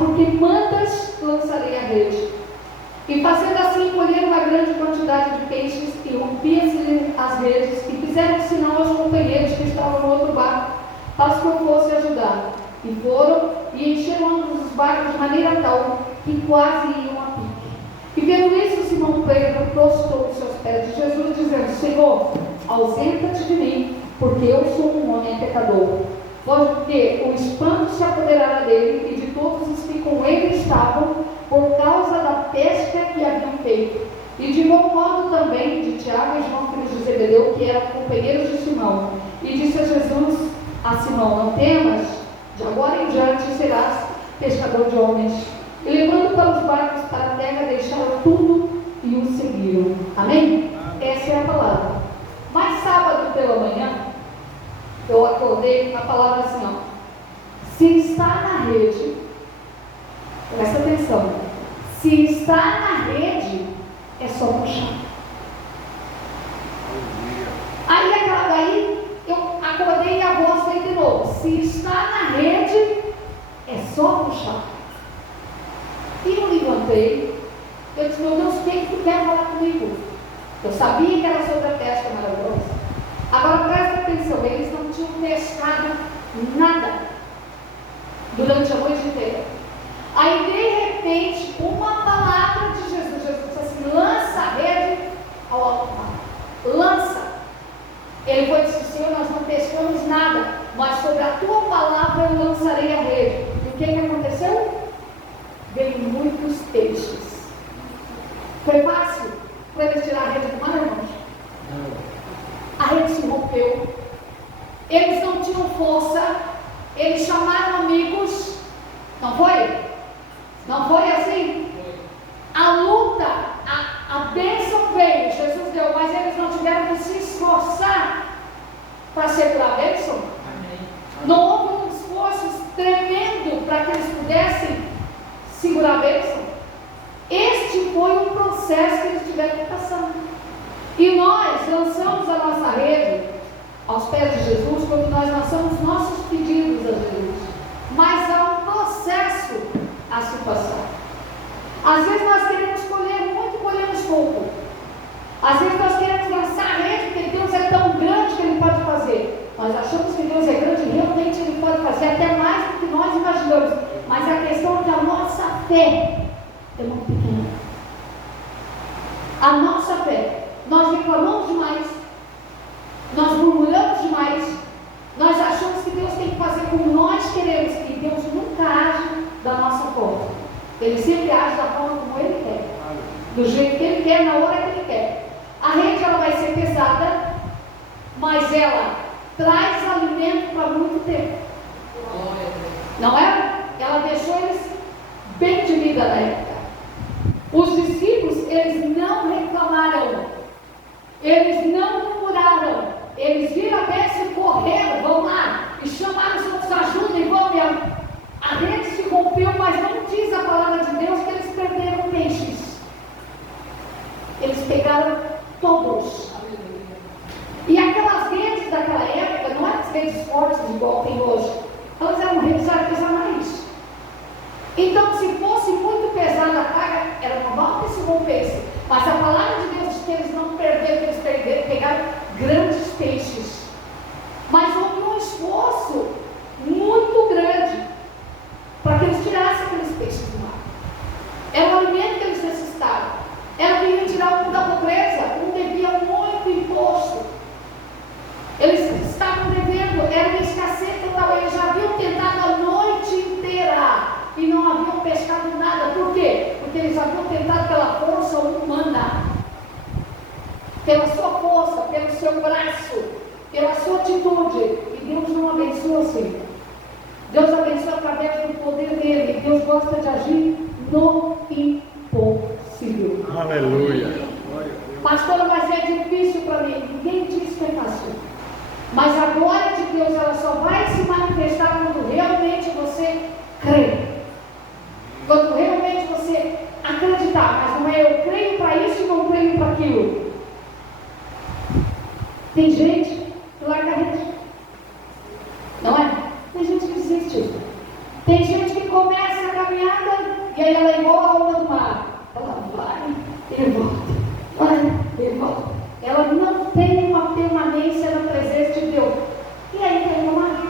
porque mandas lançarei a rede. E fazendo assim, colheram uma grande quantidade de peixes, e rompiam-se as redes, e fizeram sinal aos companheiros que estavam no outro barco, para que eu fosse ajudar. E foram, e encheram ambos os barcos de maneira tal, que quase iam a pique. E vendo isso, Simão Pedro prostrou-se aos pés de Jesus, dizendo: Senhor, ausenta-te de mim, porque eu sou um homem pecador. Porque o espanto se apoderara dele e de todos os que com ele estavam, por causa da pesca que haviam feito. E de igual modo também de Tiago e João, filhos de Zebedeu, que eram companheiros de Simão. E disse a Jesus a Simão: não temas, de agora em diante serás pescador de homens. E levando para os barcos para a terra, deixaram tudo e o seguiram. Amém? Essa é a palavra. Mas sábado pela manhã, eu acordei com a palavra assim, ó: se está na rede, presta atenção, se está na rede, é só puxar. Daí eu acordei e a voz veio de novo: se está na rede, é só puxar. E eu levantei, eu disse: meu Deus, o que tu quer falar comigo? Eu sabia que era sobre a pesca maravilhosa. Agora presta atenção, eles não tinham pescado nada durante a noite inteira. Aí de repente, uma palavra de Jesus, Jesus disse assim: lança a rede ao alto mar, lança. Ele foi e disse: Senhor, nós não pescamos nada, mas sobre a tua palavra eu lançarei a rede. E o que aconteceu? Veio muitos peixes. Foi fácil para eles tirar a rede do mar, irmãos? A rede se rompeu. Eles não tinham força. Eles chamaram amigos. Não foi? Não foi assim? A luta, a bênção veio, Jesus deu, mas eles não tiveram que se esforçar para segurar a bênção. Não houve um esforço tremendo para que eles pudessem segurar a bênção. Este foi o processo que eles tiveram que passar. E nós lançamos a nossa rede aos pés de Jesus quando nós lançamos nossos pedidos a Jesus. Mas há um processo a se passar. Às vezes nós queremos colher muito, colhemos pouco. Às vezes nós queremos lançar a rede porque Deus é tão grande que Ele pode fazer. Nós achamos que Deus é grande e realmente Ele pode fazer até mais do que nós imaginamos. Mas a questão é que a nossa fé é muito pequena. A nossa fé. Nós reclamamos demais. Nós murmuramos demais. Nós achamos que Deus tem que fazer como nós queremos. E Deus nunca age da nossa forma. Ele sempre age da forma como Ele quer. Do jeito que Ele quer, na hora que Ele quer. A rede ela vai ser pesada, mas ela traz alimento para muito tempo. Não é? Ela deixou eles bem de vida na época. Os discípulos, eles não reclamaram. Eles não murmuraram. Eles viram a bênção e correram, vão lá, e chamaram os outros, ajudem, vão mesmo. A rede se rompeu, mas não diz a palavra de Deus que eles perderam peixes. Eles pegaram todos. E aquelas redes daquela época não eram as redes fortes igual tem hoje. Elas eram redes artesanais. Então, se fosse muito pesada a carga, era normal que se rompesse. Mas a palavra de Deus diz que eles não perderam, que eles pegaram grandes peixes. Mas houve um esforço muito grande para que eles tirassem aqueles peixes do mar. Era o alimento que eles necessitavam. Era que iam tirar um da pobreza, um devia muito imposto. Eles estavam devendo, era uma escassez total. Eles já haviam tentado a noite inteira e não haviam pescado nada. Por quê? Porque eles haviam tentado pela força humana, pela sua força, pelo seu braço, pela sua atitude. E Deus não abençoa assim. Deus abençoa através do poder dele. Deus gosta de agir no impossível. Aleluia. Pastora, mas é difícil para mim. Ninguém diz que é fácil. Mas a glória de Deus, ela só vai se manifestar quando realmente você crê. Quando realmente você acreditar. Mas não é eu creio para isso e não creio para aquilo. Tem gente que larga a rede. Não é? Tem gente que desiste. Tem gente que começa a caminhar E aí ela é igual a onda do mar. Ela vai e volta, vai e volta. Ela não tem uma permanência na presença de Deus. E aí tem o mar.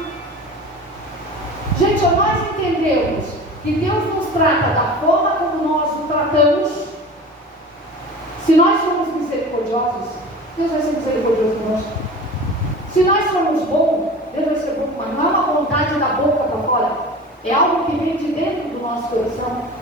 Gente, nós entendemos que Deus nos trata da forma como nós o tratamos. Se nós somos misericordiosos, Deus vai ser misericordioso conosco. Se nós somos bons, Deus vai ser bom conosco. Não é uma vontade da boca para fora, é algo que vem de dentro do nosso coração.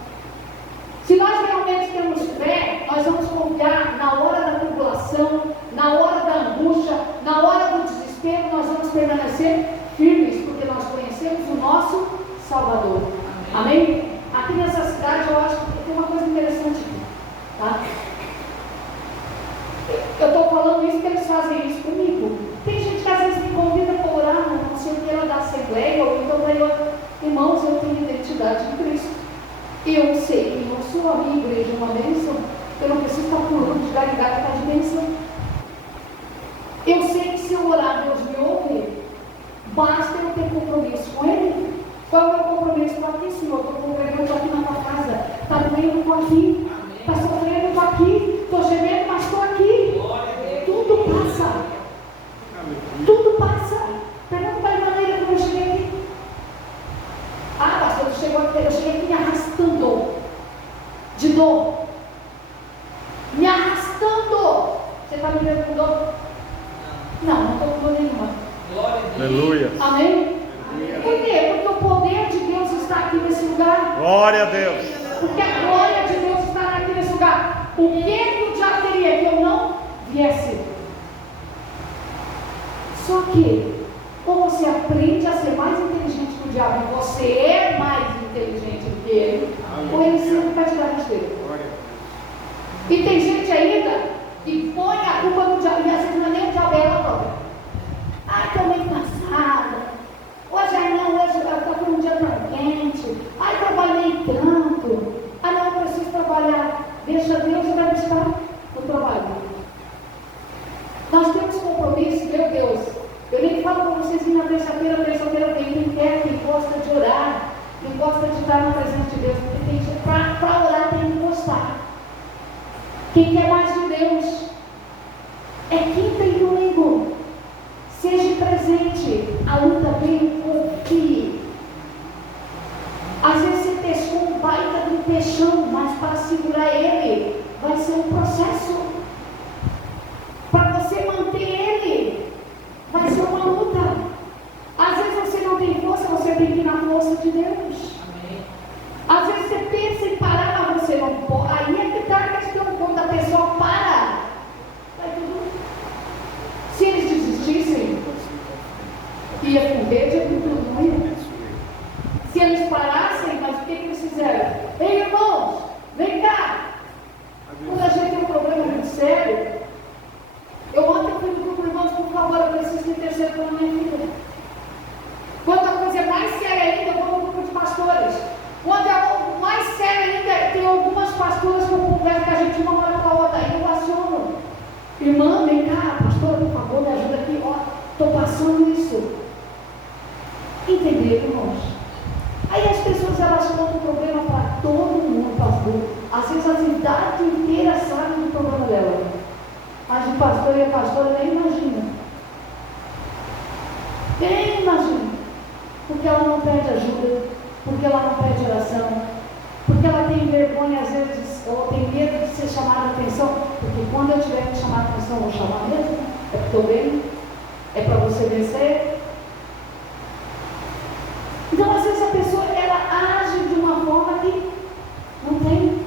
Se nós realmente temos fé, nós vamos confiar na hora da tribulação, na hora da angústia, na hora do desespero, nós vamos permanecer firmes, porque nós conhecemos o nosso Salvador. Amém? Aqui nessa cidade eu acho que tem uma coisa interessante aqui, tá? Eu estou falando isso porque eles fazem isso comigo. Tem gente que às vezes me convida para orar, não sei o que, ela da Assembleia, ou então para eu, irmãos, eu tenho identidade em Cristo. Eu sei que não sou a minha igreja uma bênção, eu não preciso estar pulando de galho em galho para de bênção. Eu sei que se eu orar, Deus me ouve, basta eu ter compromisso com Ele. Qual é o meu compromisso? Estou aqui, Senhor, estou congregando, estou aqui na tua casa, está doendo, estou aqui, está sofrendo, estou aqui, estou gemendo, mas estou aqui. Tudo passa. Tudo passa. Pergunta para a maneira como eu cheguei aqui. Ah, pastor, eu cheguei aqui me arrastando de dor. Me arrastando. Você está me vendo com dor? Não estou com dor nenhuma. Aleluia. Amém? Por quê? Porque o poder de Deus está aqui nesse lugar. Glória a Deus. Porque a glória de Deus está aqui nesse lugar. O que o diabo queria? Que eu não viesse. Só que, ou você aprende a ser mais inteligente que o diabo, e você é mais inteligente do que ele, ou ele sempre vai te dar rasteiro. E tem gente ainda que põe a culpa no diabo, e às vezes não é nem o diabo, é ela própria. Ai, estou meio cansada. Hoje não, hoje eu estou um dia tão quente. Ai, trabalhei tanto. Ah, não, eu preciso trabalhar. Deixa Deus e vai buscar o trabalho. Nós temos compromisso, meu Deus. Eu nem falo para vocês que na terça-feira tem quem quer, quem gosta de orar, quem gosta de estar na presença de Deus. Porque para orar tem que gostar. Quem quer mais de Deus é quinta e domingo. Seja presente. A luta vem, confie. Às vezes você pescou um baita do peixão, mas para segurar ele vai ser um processo. Para você manter ele vai ser uma luta. Às vezes você não tem força, você tem que ir na força de Deus. Amém. Às vezes você pensa em parar, mas você não pode. Aí é que está a questão, quando a pessoa para, vai tudo. Se eles desistissem, ia com verde, ia com tudo, não ia? Se eles parassem, mas o que eles fizeram? Ei, irmãos, vem cá. Quando a gente tem um problema muito sério, eu ontem fui no grupo, irmãos, por favor, eu preciso de interceder pela minha vida. Quando a coisa é mais séria ainda, eu vou no grupo de pastores. Quando é algo mais sério ainda, tem algumas pastoras que eu converso com a gente uma hora para a outra, aí eu aciono. Irmã, vem cá, pastora, por favor, me ajuda aqui, ó, estou passando isso. Entenderam, irmãos? Aí as pessoas, elas contam o problema para todo mundo, pastor. Às vezes a cidade inteira sabe do problema dela. Mas o pastor e a pastora nem imaginam. Nem imaginam. Porque ela não pede ajuda, porque ela não pede oração, porque ela tem vergonha, às vezes, ou tem medo de ser chamada a atenção, porque quando eu tiver que chamar a atenção, eu vou chamar mesmo, é porque eu venho, é para você vencer. Então, às vezes, a pessoa, ela age de uma forma que não tem.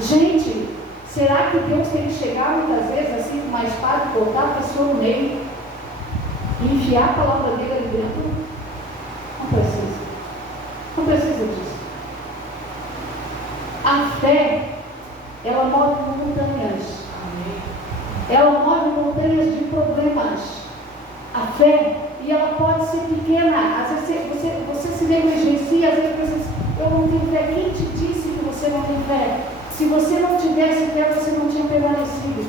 Gente, será que Deus tem que chegar muitas vezes assim, com uma espada, cortar a pessoa no meio e enfiar a palavra dele ali dentro? Não precisa. Não precisa disso. A fé, ela move montanhas. Ela move montanhas de problemas. A fé, e ela pode ser pequena. Às vezes você se negligencia, às vezes você diz, eu não tenho fé. Quem te disse que você não tem fé? Se você não tivesse fé, você não tinha permanecido.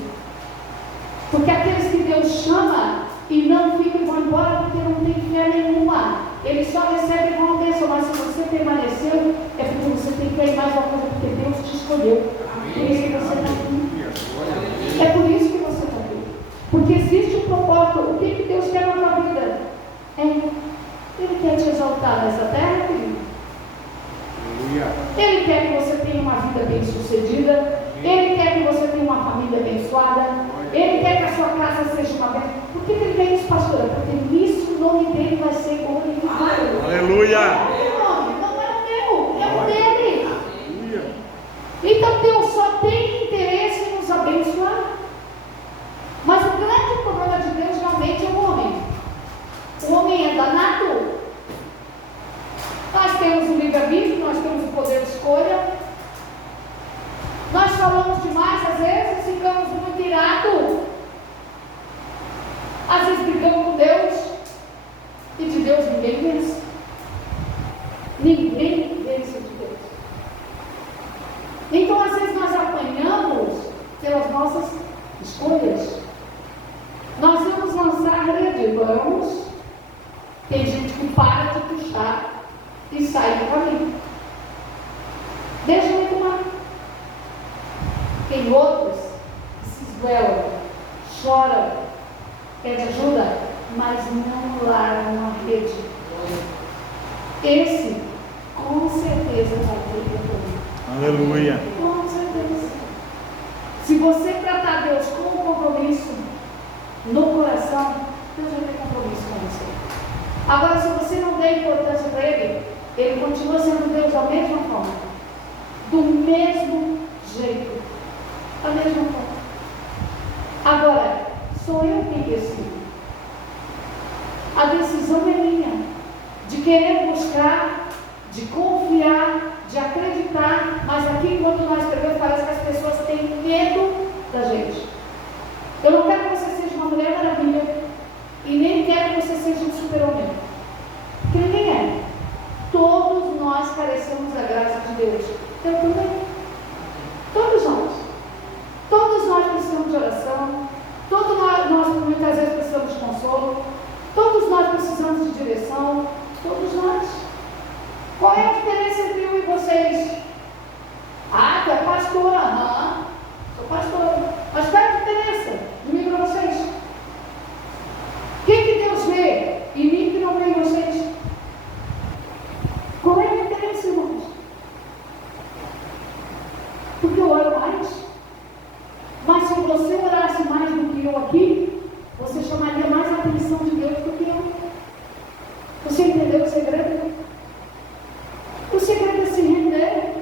Porque aqueles que Deus chama e não ficam e vão embora porque não tem fé nenhuma. Eles só recebem uma bênção, mas se você permaneceu, é porque você tem significa ir mais uma coisa, porque Deus te escolheu. Por isso que você está aqui. É por isso que você está aqui. Porque existe um propósito. O que Deus quer na tua vida? Ele quer te exaltar nessa terra, querido. Ele quer que você tenha uma vida bem sucedida. Ele quer que você tenha uma família abençoada. Ele quer que a sua casa seja uma bênção. Por que ele quer isso, pastora? Porque nisso o nome dele vai ser glorificado. Aleluia! Não é o meu, é o dele. Então Deus só tem interesse em nos abençoar. Mas o grande problema de Deus realmente é o homem. O homem é danado. Nós temos o livre-arbítrio, nós temos o poder de escolha. Nós falamos demais, às vezes ficamos muito irados. Às vezes brigamos com Deus. E de Deus ninguém vence. Ninguém vence de Deus. Então às vezes nós apanhamos pelas nossas escolhas. Nós vamos lançar rede, vamos. Tem gente que para de puxar e sai do caminho. Deixa eu tomar. Tem outros que se esguelam, choram, pedem ajuda, mas não largam a rede. Esse, com certeza, vai ter retorno. Aleluia. Com certeza. Se você tratar Deus com um compromisso no coração, Deus vai ter compromisso com você. Agora, se você não der importância para Ele continua sendo Deus da mesma forma, do mesmo jeito, da mesma forma. Agora, sou eu quem decido. A decisão é minha, de querer buscar, de confiar, de acreditar, mas aqui quando nós escrevemos parece que as pessoas têm medo da gente. Eu não quero que você seja uma mulher maravilha e nem quero que você seja um super-homem, porque ninguém é. Todos nós carecemos da graça de Deus. Eu também. Todos nós. Todos nós precisamos de oração. Todos nós muitas vezes precisamos de consolo. Todos nós precisamos de direção. Todos nós. Qual é a diferença entre eu e vocês? Ah, tu é pastora. Aham, sou pastora. Mas qual é a diferença de mim para vocês? O que Deus vê em mim que não vê em vocês? Qual é a diferença, irmãos? Porque eu oro mais. Mas se você orasse mais do que eu aqui, você chamaria mais a atenção de Deus do que eu. Você entendeu o segredo? O segredo é se render.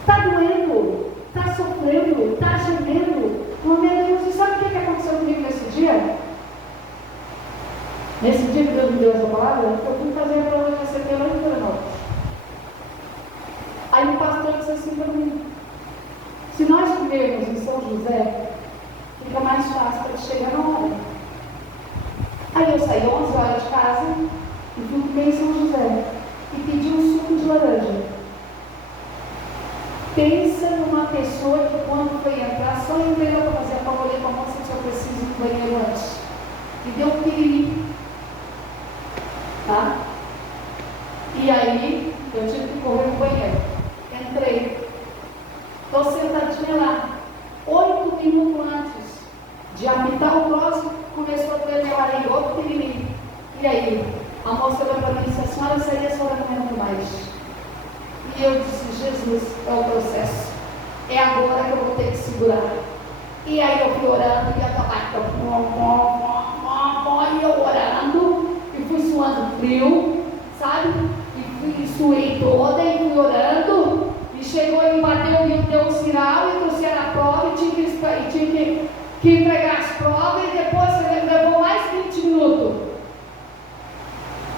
Está doendo, está sofrendo, está gemendo. Oh, meu Deus, e sabe o que aconteceu comigo nesse dia? Nesse dia que Deus me deu essa palavra, eu fui fazer a prova de receber lá em Florianópolis. Aí o pastor disse assim para mim: se nós comermos em São José, fica mais fácil para te chegar na hora. Aí eu saí 11 horas de casa e fui comer em São José e pedi um suco de laranja. Pensa numa pessoa que quando foi entrar, só entrei lá para fazer a prova, olhei para a moça e disse: eu preciso ir no banheiro antes. E deu um piriri. Tá? E aí eu tive que correr no banheiro. Entrei. Estou sentadinha lá. 8 minutos antes de apitar o próximo, começou a doer minha barriga, outro piriri. E aí? A moça olhou para mim e disse: a senhora sairia, a senhora não aguenta mais. E eu disse: Jesus, é o processo. É agora que eu vou ter que segurar. E aí eu fui orando, e a tabaca, e eu orando, e fui suando frio, sabe? E suei toda, e fui orando, e chegou e bateu, e deu um sinal, e trouxeram a prova, e tinha que entregar as provas, e depois levou mais 20 minutos.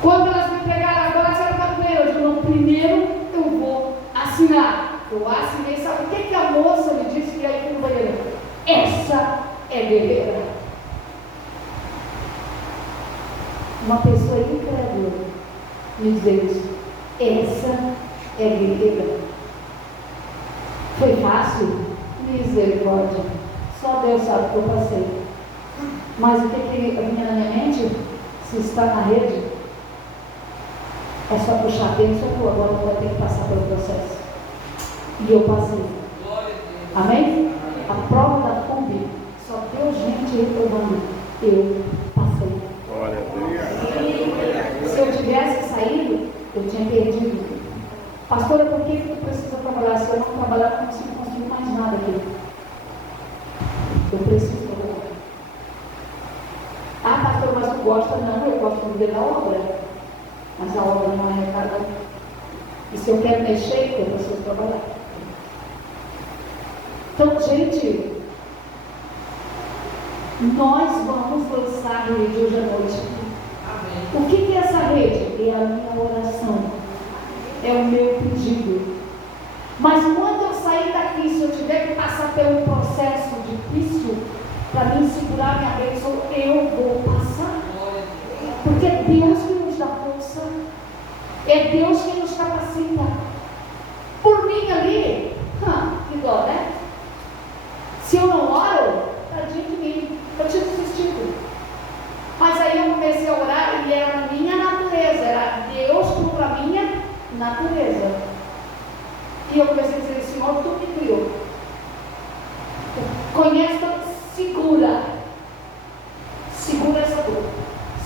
Quando elas me entregaram agora, você está no banheiro. Eu digo: não, primeiro eu vou assinar. Eu assinei, sabe o que a moça me disse que ia aqui no banheiro? Essa é guerreira. Uma pessoa incrédula me dizer isso. Essa é guerreira. Foi fácil? Misericórdia. Só Deus sabe o que eu passei. Mas o que vinha na minha mente? Se está na rede, É só puxar a bênção, agora não vai ter que passar pelo processo. E eu passei. Amém? A prova da FUB só deu gente reprovando. Eu passei. Glória a Deus. Se eu tivesse saído, eu tinha perdido. Pastora, por que eu preciso trabalhar? Se eu não trabalhar, eu não consigo construir mais nada aqui. Eu preciso trabalhar. Ah, pastor, mas tu gosta? Não, eu gosto de viver da obra. Mas a obra não é cada. E se eu quero mexer, eu preciso trabalhar. Então, gente, nós vamos lançar a rede hoje à noite. O que é essa rede? É a minha oração. É o meu pedido. Mas quando eu sair daqui, se eu tiver que passar por um processo difícil para mim segurar minha bênção, eu vou passar. Porque é Deus que nos dá força. É Deus que nos capacita. Por mim ali, que dó, né? Se eu não oro, tadinho de mim, eu tinha desistido. Mas aí eu comecei a orar e era a minha natureza, era Deus contra a minha natureza. E eu comecei a dizer, Senhor, tu me criou. Conhece, segura. Segura essa dor.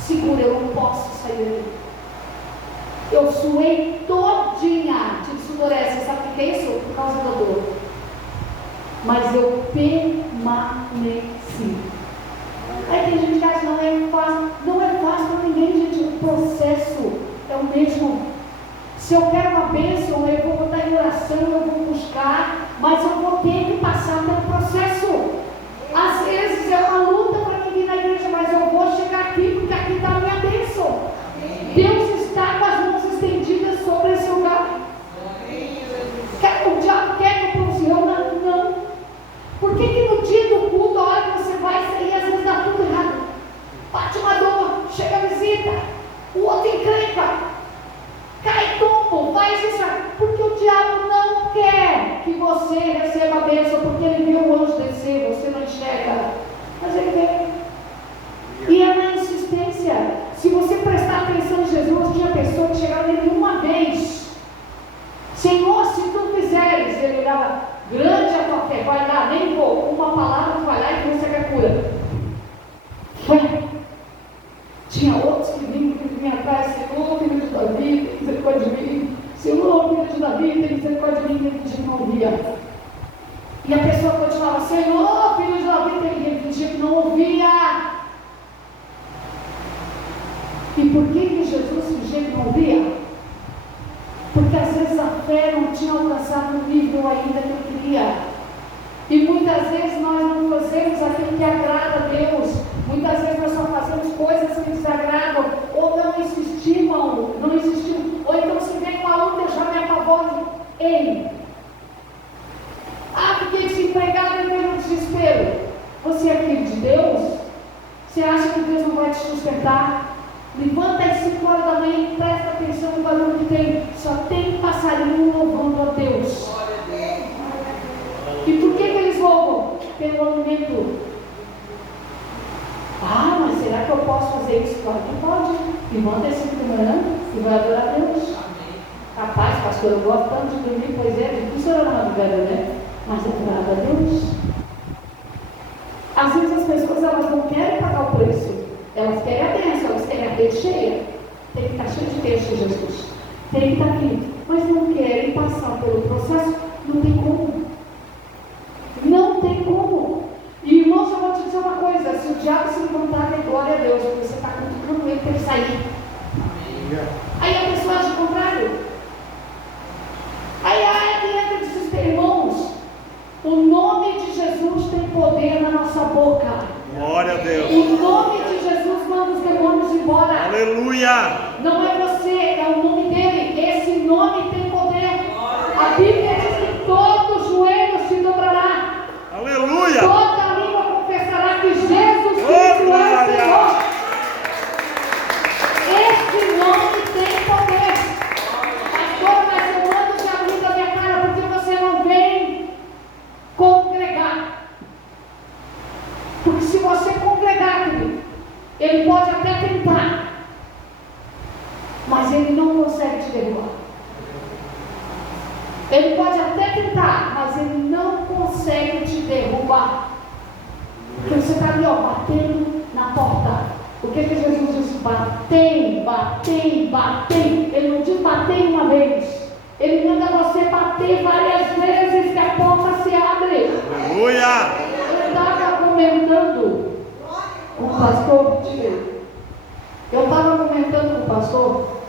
Segura, eu não posso sair dali. Eu suei todinha de sudorese, sabe o que é isso? Por causa da dor. Mas eu permaneci. Aí tem gente que acha que não é fácil. Não é fácil para ninguém, gente. O processo é o mesmo. Se eu quero uma bênção, eu vou botar em oração, eu vou buscar, mas eu vou ter que passar pelo processo. Às vezes é uma luta para mim vir na igreja, mas eu vou chegar aqui porque aqui está a minha bênção. Deus está com as mãos estendidas sobre esse lugar. O diabo quer que eu funcione? Não. Por que no dia do culto, a hora que você vai sair, às vezes dá tudo errado? Bate uma dor, chega a visita, o outro encrenca, cai tombo, faz isso. Porque o diabo não quer que você receba a bênção, porque ele viu o anjo descer, você não enxerga. Mas ele quer. E é na insistência. Se você prestar atenção em Jesus, tinha pessoa que chegava nele uma vez. Senhor, se tu fizeres, ele olhava, grande a tua fé, vai lá, nem vou, uma palavra tu vai lá e tu recebe a cura. Foi. Tinha outros que vinham atrás, Senhor, filho de Davi, tem misericórdia de mim. Senhor, filho de Davi, tem misericórdia de mim, tem que não ouvia. E a pessoa continuava, Senhor, filho de Davi, tem que não ouvia. E por que Jesus fingia que não ouvia? Porque às vezes a fé não tinha alcançado o nível ainda que ele queria. E muitas vezes nós não fazemos aquilo que agrada a Deus. Muitas vezes nós só fazemos coisas que desagradam, ou não insistimos, ou então se vem uma luta, eu já me apavoro. Ei! Fiquei desempregado e veio no desespero. Você é filho de Deus? Você acha que Deus não vai te sustentar? Levanta às 5 horas da manhã e presta atenção no barulho que tem. Só tem passarinho louvando a Deus. E por que eles louvam? Pelo alimento. Mas será que eu posso fazer isso? Claro que pode. Levanta às 5 da manhã e vai adorar a Deus. Rapaz, pastor, eu gosto tanto de dormir, pois é difícil orar na madrugada, né? Mas é claro a Deus. Às vezes as pessoas elas não querem pagar o preço. Elas querem a bênção, elas querem a rede cheia. Tem que estar cheio de peixe, Jesus. Tem que estar aqui. Mas não querem passar pelo processo. Não tem como. Não tem como. E irmãos, eu vou te dizer uma coisa. Se o diabo se levantar, é glória a Deus. Porque você está criticando ele para ele sair. Aí a pessoa age o contrário. Aí entra o desespero. Irmãos, o nome de Jesus tem poder na nossa boca. Glória a Deus. O nome de Jesus manda os demônios embora. Aleluia. Não é você, é o nome dele. Esse nome tem poder. A Bíblia diz que todo joelho se dobrará. Aleluia. Toda língua confessará que Jesus Cristo é o Senhor. Esse nome tem poder. Pastor, mas eu mando se abrir da minha cara porque você não vem congregar. Porque se você congregar, ele pode até tentar, mas ele não consegue te derrubar. Ele pode até tentar, mas ele não consegue te derrubar. Porque você está ali, ó, batendo na porta. O que Jesus disse? Batei, batei, batei. Ele não diz batei uma vez. Ele manda você bater várias vezes que a porta se abre. Aleluia. Eu estava comentando com o pastor. Eu estava comentando com o pastor